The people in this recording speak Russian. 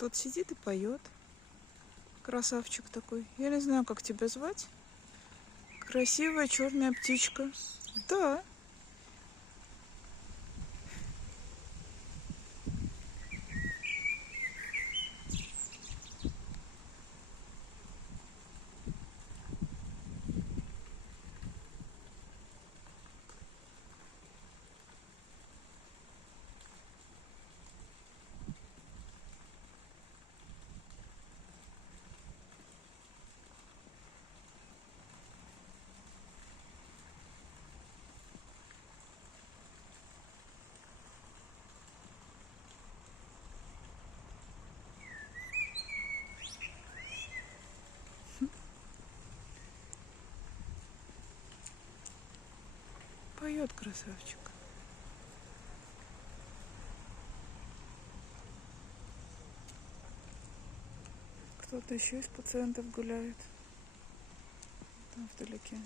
тут сидит и поет. Красавчик такой. Я не знаю, как тебя звать. Красивая черная птичка. Да. Поет красавчик. Кто-то еще из пациентов гуляет там вдалеке.